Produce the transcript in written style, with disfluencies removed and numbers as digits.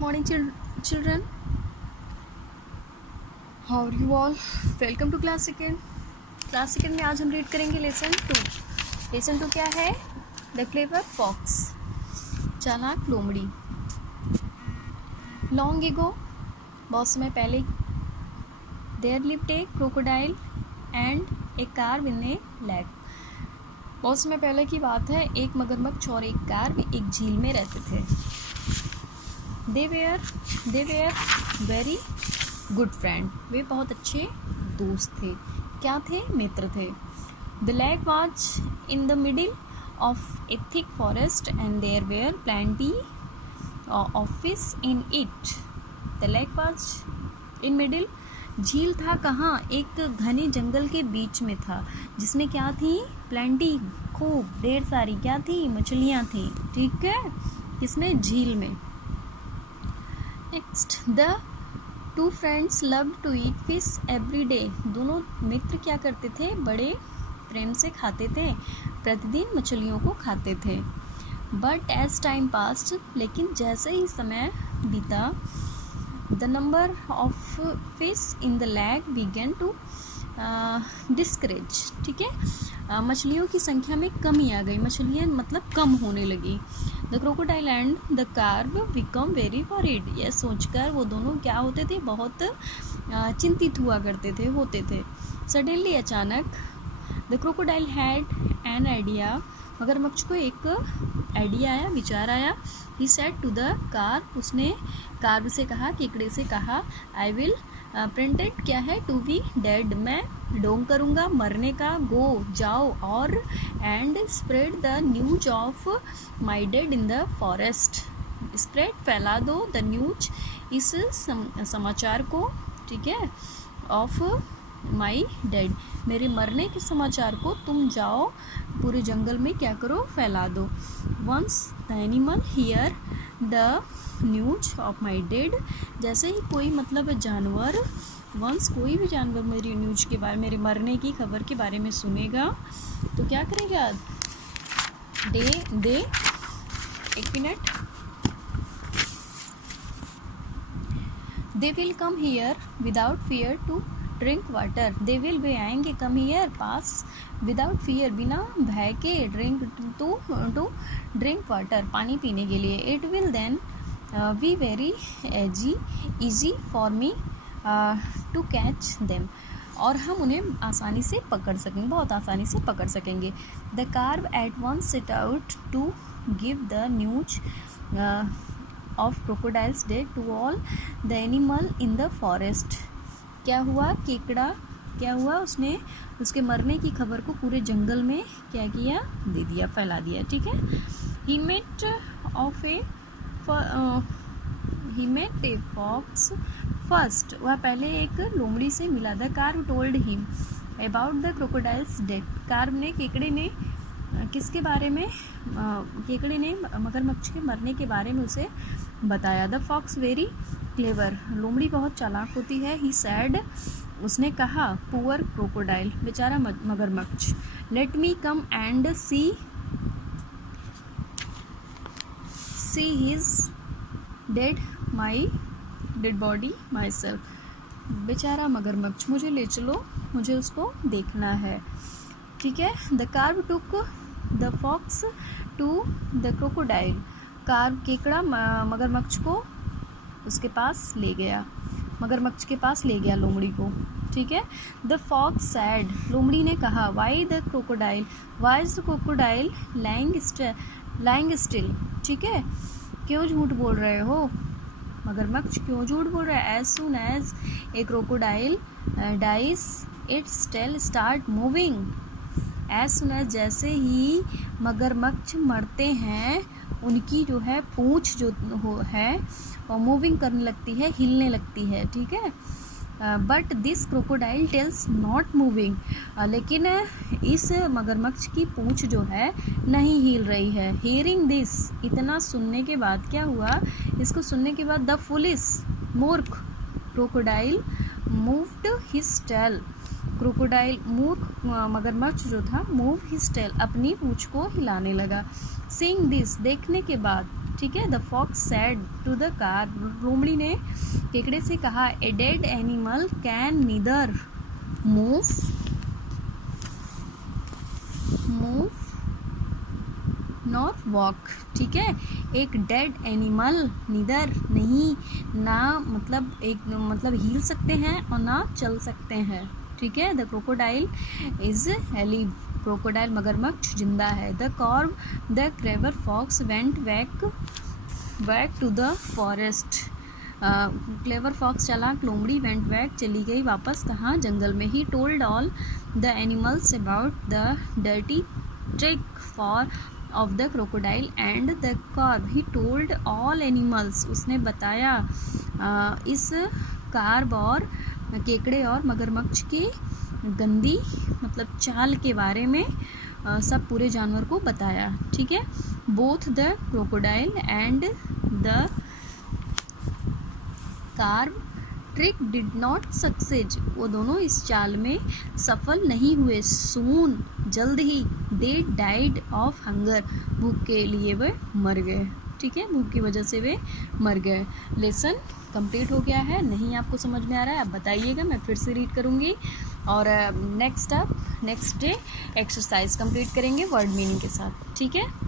Good morning, children. How are you all? Welcome to class second. Class second में आज हम read करेंगे lesson 2. Lesson 2 क्या है? द क्लेवर फॉक्स, चालाक लोमड़ी. लॉन्ग एगो, बहुत समय पहले, there lived a crocodile and a carp with a lake. बहुत समय पहले की बात है, एक मगरमच्छ और एक कार एक झील में रहते थे. They were very good friend, वे बहुत अच्छे दोस्त थे. क्या थे? मित्र थे. The lake was in the middle of a thick forest and there were plenty of fish in it. The lake was in middle, झील था कहाँ? एक घने जंगल के बीच में था, जिसमें क्या थी? प्लेंटी, खूब ढेर सारी क्या थी? मछलियाँ थी. ठीक है, किसमें? झील में. Next, the two friends love to eat fish every day. दोनों मित्र क्या करते थे? बड़े प्रेम से खाते थे, प्रतिदिन मछलियों को खाते थे. बट एज टाइम पास्ट, लेकिन जैसे ही समय बीता, the number of fish in the lake began to discourage. ठीक है, मछलियों की संख्या में कमी आ गई, मछलियाँ मतलब कम होने लगी. The crocodile and the carp become very worried. यह सोचकर वो दोनों क्या होते थे? बहुत चिंतित हुआ करते थे, होते थे. सडनली, अचानक, the crocodile had an idea. मगरमच्छ को एक आइडिया आया, विचार आया. He said to the carp, उसने कार्प से कहा, केकड़े से कहा, आई विल प्रिंटेड क्या है? टू बी डेड, मैं ढोंग करूँगा मरने का. गो, जाओ, और and spread the news of my dead in the forest. Spread, फैला दो, द न्यूज, इस समाचार को. ठीक है, ऑफ माई डेड, मेरे मरने के समाचार को तुम जाओ पूरे जंगल में क्या करो? फैला दो. Once the animal hear the news of my dead, जैसे ही कोई मतलब जानवर, वंस कोई भी जानवर मेरी न्यूज के बारे, मेरे मरने की खबर के बारे में सुनेगा, तो क्या करेगा? दे एक मिनट, they will come here without fear to drink water. They will, वे आएंगे, कम हियर, पास, विदाउट फियर, बिना भय के, ड्रिंक, टू ड्रिंक वाटर, पानी पीने के लिए. It will then be very easy for me to catch them, और हम उन्हें आसानी से पकड़ सकेंगे, बहुत आसानी से पकड़ सकेंगे. The carp at once set out to give the news of crocodile's death to all the animal in the forest. क्या हुआ? केकड़ा क्या हुआ? उसने उसके मरने की खबर को पूरे जंगल में क्या किया? दे दिया, फैला दिया. ठीक है. He met a fox first, वह पहले एक लोमड़ी से मिला. The carp told him about the crocodile's death. Carp ने, केकड़े ने किसके बारे में? केकड़े ने मगरमच्छ के मरने के बारे में उसे बताया. द फॉक्स वेरी क्लेवर, लोमड़ी बहुत चालाक होती है. ही सैड, उसने कहा, पुअर क्रोकोडाइल, बेचारा मगरमच्छ, let me come and see his dead body my self. बेचारा मगरमच्छ, मुझे ले चलो, मुझे उसको देखना है. ठीक है. The carp took the fox to the crocodile. Carp, केकड़ा मगरमच्छ को उसके पास ले गया, मगरमच्छ के पास ले गया लोमड़ी को. ठीक है. द फॉक्स सैड, लोमड़ी ने कहा, why the crocodile, why is the crocodile lying still. ठीक है, क्यों झूठ बोल रहे हो? मगरमच्छ क्यों झूठ बोल रहा है? As soon as a crocodile dies its tail start moving. As soon as, जैसे ही मगरमच्छ मरते हैं, उनकी जो है पूंछ जो है और मूविंग करने लगती है, हिलने लगती है. ठीक है. But this crocodile tails not moving, लेकिन इस मगरमच्छ की पूंछ जो है नहीं हिल रही है. हियरिंग दिस, इतना सुनने के बाद क्या हुआ? इसको सुनने के बाद द फुलिश, मूर्ख crocodile moved his tail. Crocodile, मूर्ख मगरमच्छ जो था, मूव हिज टेल, अपनी पूंछ को हिलाने लगा. सीइंग दिस, देखने के बाद, ठीक है। The fox said to the carp, लोमड़ी ने केकड़े से कहा, a dead animal can neither move not walk, ठीक है। एक डेड एनिमल नीदर नहीं, ना मतलब एक मतलब हिल सकते हैं और ना चल सकते हैं, ठीक है। The crocodile is alive, crocodile मगरमच्छ जिंदा है। The clever fox went back to the forest, clever fox चालाक लोमड़ी वेंट बैक चली गई वापस, कहाँ, जंगल में। He told all the animals about the dirty trick of the crocodile and the carb. He told all animals, उसने बताया इस कार्ब और केकड़े और मगरमच्छ की गंदी मतलब चाल के बारे में, सब पूरे जानवर को बताया, ठीक है। Both the crocodile and the carb trick did not succeed, वो दोनों इस चाल में सफल नहीं हुए। सून, जल्द ही, दे डाइड ऑफ हंगर, भूख के लिए वे मर गए, ठीक है, भूख की वजह से वे मर गए। लेसन कंप्लीट हो गया है, नहीं आपको समझ में आ रहा है आप बताइएगा, मैं फिर से रीड करूँगी। और नेक्स्ट डे एक्सरसाइज कंप्लीट करेंगे वर्ड मीनिंग के साथ, ठीक है।